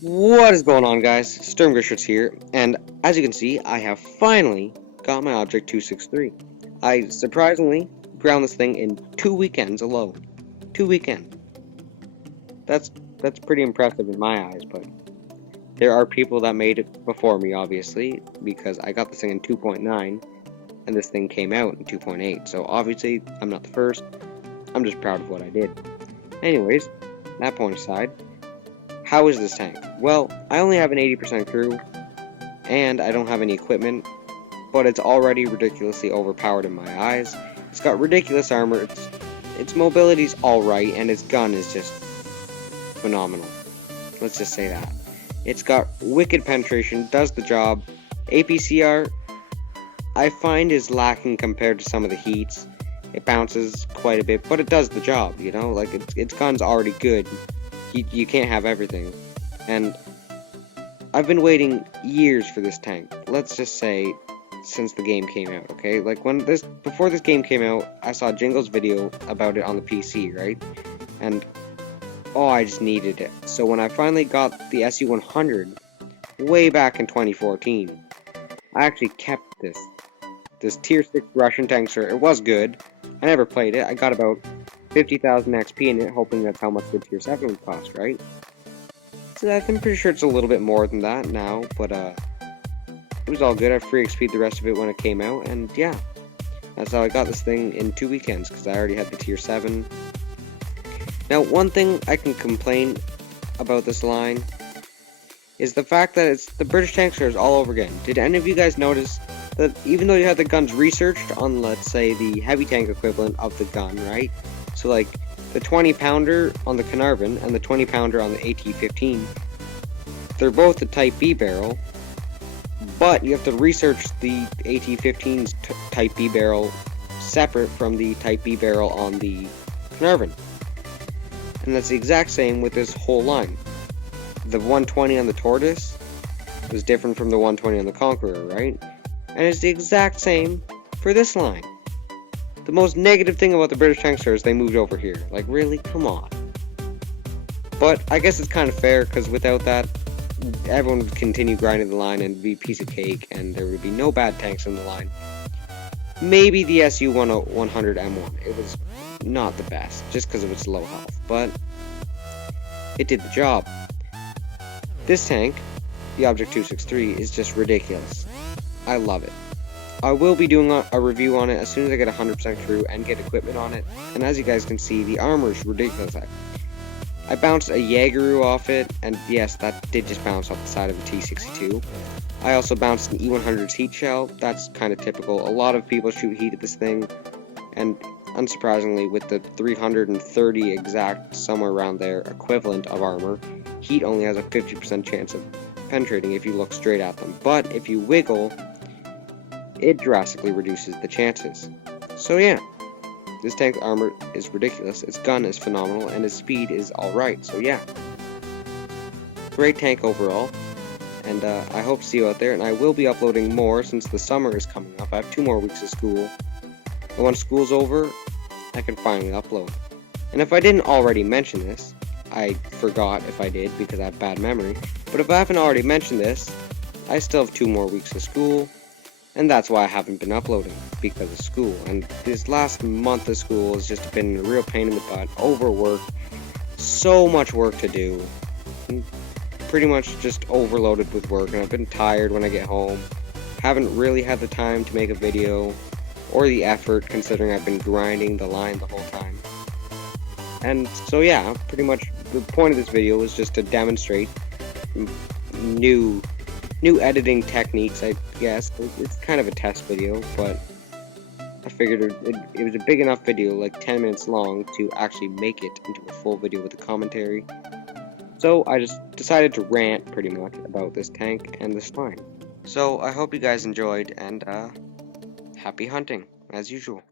What is going on, guys? Sturmgershitz here, and as you can see, I have finally got my Obj263. I surprisingly ground this thing in 2 weekends alone. 2 weekends. That's pretty impressive in my eyes, but there are people that made it before me, obviously, because I got this thing in 2.9, and this thing came out in 2.8. So obviously, I'm not the first. I'm just proud of what I did. Anyways, that point aside. How is this tank? Well, I only have an 80% crew, and I don't have any equipment, but it's already ridiculously overpowered in my eyes. It's got ridiculous armor, its mobility's alright, and its gun is just phenomenal. Let's just say that. It's got wicked penetration, does the job. APCR, I find, is lacking compared to some of the heats. It bounces quite a bit, but it does the job, you know? Like, its gun's already good. You can't have everything, and I've been waiting years for this tank. Let's just say since the game came out, okay? Like before this game came out, I saw Jingle's video about it on the PC, right? And oh, I just needed it. So when I finally got the SU-100 way back in 2014, I actually kept this tier 6 Russian tank, sir. It was good. I never played it. I got about 50,000 XP in it, hoping that's how much the tier 7 would cost, right? So I'm pretty sure it's a little bit more than that now, but it was all good. I free XP'd the rest of it when it came out, and yeah, that's how I got this thing in 2 weekends, because I already had the tier 7. Now, one thing I can complain about this line is the fact that it's the British tank stores all over again. Did any of you guys notice that even though you had the guns researched on, let's say, the heavy tank equivalent of the gun, right? So like the 20 pounder on the Carnarvon and the 20 pounder on the AT-15, they're both the Type B barrel, but you have to research the AT-15's Type B barrel separate from the Type B barrel on the Carnarvon. And that's the exact same with this whole line. The 120 on the Tortoise was different from the 120 on the Conqueror, right? And it's the exact same for this line. The most negative thing about the British tank stores is they moved over here. Like, really? Come on. But I guess it's kind of fair, because without that, everyone would continue grinding the line and be a piece of cake, and there would be no bad tanks in the line. Maybe the SU-100 M1. It was not the best, just because of its low health, but it did the job. This tank, the Obj263, is just ridiculous. I love it. I will be doing a review on it as soon as I get 100% crew and get equipment on it, and as you guys can see, the armor is ridiculous. I bounced a Jaegeru off it, and yes, that did just bounce off the side of the T62. I also bounced an E100's heat shell. That's kind of typical. A lot of people shoot heat at this thing, and unsurprisingly, with the 330 exact, somewhere around there, equivalent of armor, heat only has a 50% chance of penetrating if you look straight at them. But if you wiggle, it drastically reduces the chances. So yeah, this tank's armor is ridiculous, its gun is phenomenal, and its speed is alright. So yeah, great tank overall, and I hope to see you out there, and I will be uploading more since the summer is coming up. I have 2 more weeks of school, and once school's over, I can finally upload. And if I didn't already mention this, I forgot if I did because I have bad memory, but if I haven't already mentioned this, I still have 2 more weeks of school, and that's why I haven't been uploading, because of school. And this last month of school has just been a real pain in the butt, overworked, so much work to do, and pretty much just overloaded with work, and I've been tired when I get home, haven't really had the time to make a video, or the effort, considering I've been grinding the line the whole time. And so yeah, pretty much the point of this video was just to demonstrate new editing techniques, I guess. It's kind of a test video, but I figured it was a big enough video, like 10 minutes long, to actually make it into a full video with a commentary. So I just decided to rant pretty much about this tank and this line. So I hope you guys enjoyed, and happy hunting, as usual.